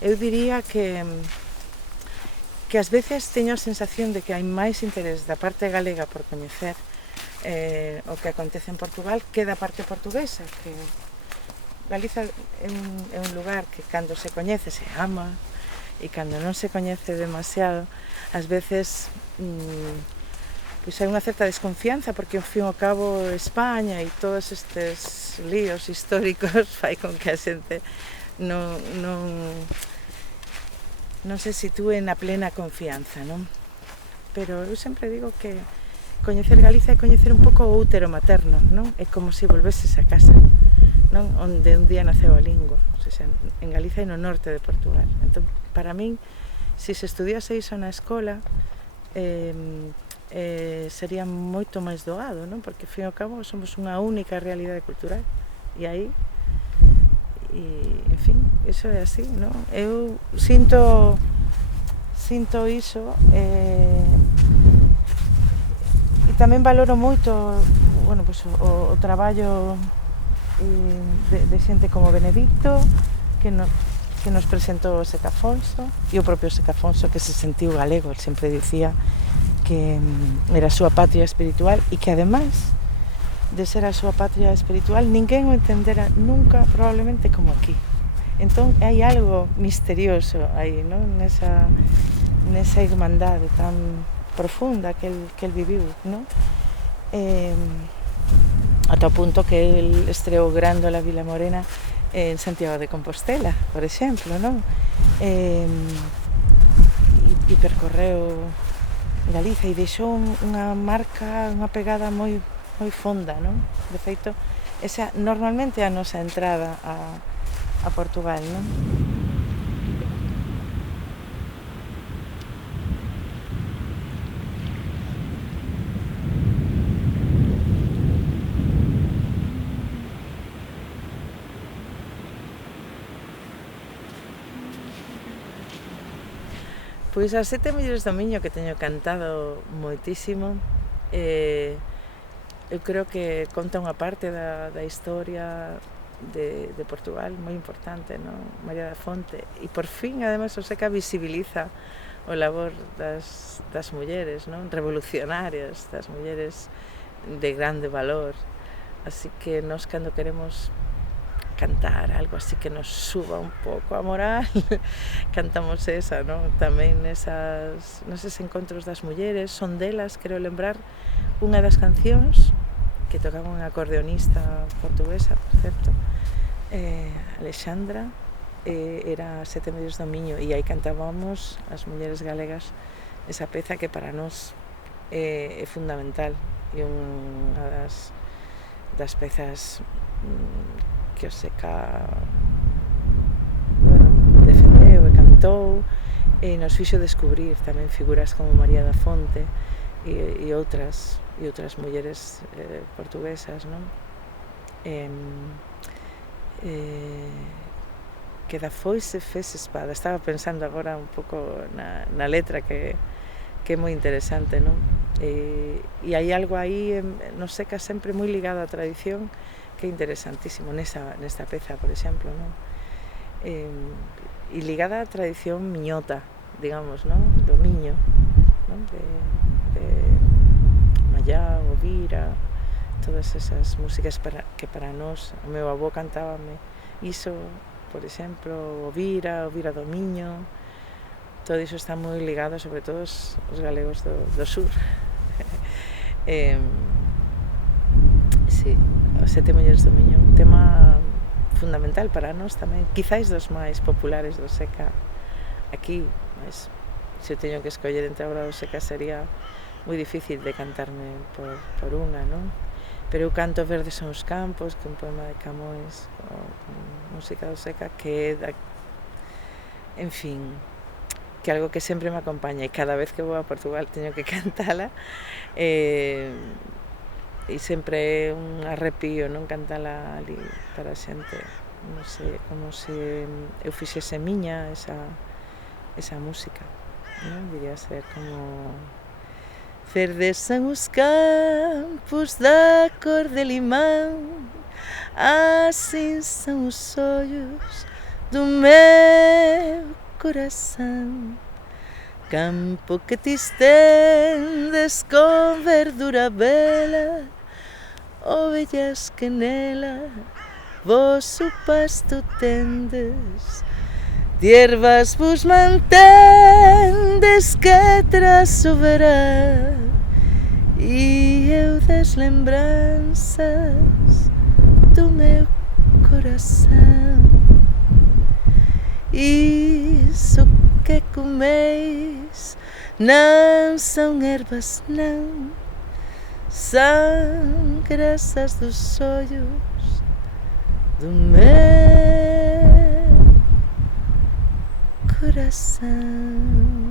Eu diría que ás veces teño a sensación de que hai máis interés da parte galega por coñecer o que acontece en Portugal que da parte portuguesa, que Galiza é un lugar que cando se coñece se ama e cando non se coñece demasiado ás veces pois hai unha certa desconfianza porque ao fin e ao cabo España e todos estes líos históricos fai con que a xente non se sitúe na plena confianza, non? Pero eu sempre digo que coñecer Galiza é coñecer un pouco o útero materno, non? É como se volveses a casa, non? Onde un día naceu a lingua, o sea, en Galiza e no norte de Portugal. Entón, para min, se estudiase iso na escola, sería moito máis doado, non? Porque, ao fin e ao cabo, somos unha única realidade cultural. E aí, en fin, iso é así, non? Eu sinto iso e tamén valoro moito, bueno, pues, o traballo de xente como Benedicto que nos presentou o Seca Afonso e o propio Seca Afonso que se sentiu galego, el sempre dicía que era a súa patria espiritual e que ademais de ser a súa patria espiritual ninguén o entendera nunca probablemente como aquí. Entón hai algo misterioso aí, non? Nesa irmandade tan profunda que el viviu, non? Ata o punto que el estreou Grándola Vila Morena en Santiago de Compostela, por exemplo, non? E percorreu Galiza e deixou unha marca, unha pegada moi fonda, non? De feito, esa normalmente é a nosa entrada a Portugal, non? Pois as Sete Mulleres do Miño, que teño cantado moitísimo, eu creo que conta unha parte da historia de Portugal moi importante, non? María da Fonte, e por fin, ademais, o Seca visibiliza o labor das mulleres, non? Revolucionarias, das mulleres de grande valor, así que nós cando queremos cantar algo así que nos suba un pouco a moral cantamos esa, non? Tamén neses encontros das mulleres, son delas, quero lembrar unha das cancións que tocaba unha acordeonista portuguesa, por certo, Alexandra, era Sete Mulleres do Miño e aí cantábamos as mulleres galegas esa peza que para nós é fundamental e unha das pezas que o Seca defendeu e cantou e nos fixo descubrir tamén figuras como María da Fonte e outras mulleres portuguesas, non? Que da foice fez espada. Estaba pensando agora un pouco na letra que é moi interesante, non? E hai algo aí no Seca sempre moi ligado á tradición que é interesantísimo nesta peza, por exemplo, non? E ligada á tradición miñota, digamos, non? Do Miño, non? De Mallá, Ovira, todas esas músicas que para nós, o meu avó cantábame iso, por exemplo, Ovira do Miño, todo iso está moi ligado, sobre todo os galegos do sur. Sí, as Sete Mulleres do Miño, un tema fundamental para nós tamén, quizáis dos máis populares do Seca aquí, mas se eu teño que escoller entre a obra do Seca sería moi difícil de cantarme por unha, non? Pero eu canto Verdes son os campos, que é un poema de Camões, con música do Seca, que é, en fin, que é algo que sempre me acompaña e cada vez que vou a Portugal teño que cantala e sempre é un arrepío, non? Cantala ali para a xente, non sei, como se eu fixese miña esa música, non? Diría ser como verdes son os campos da cor de limão, assim são os olhos do meu coração. Campo que te estendes com verdura bela, ovelhas que nela vosso pasto tendes, de ervas vos mantendes que traço verá, e eu das lembranças do meu coração. Isso que comeis não são ervas, não, são graças dos olhos do meu coração.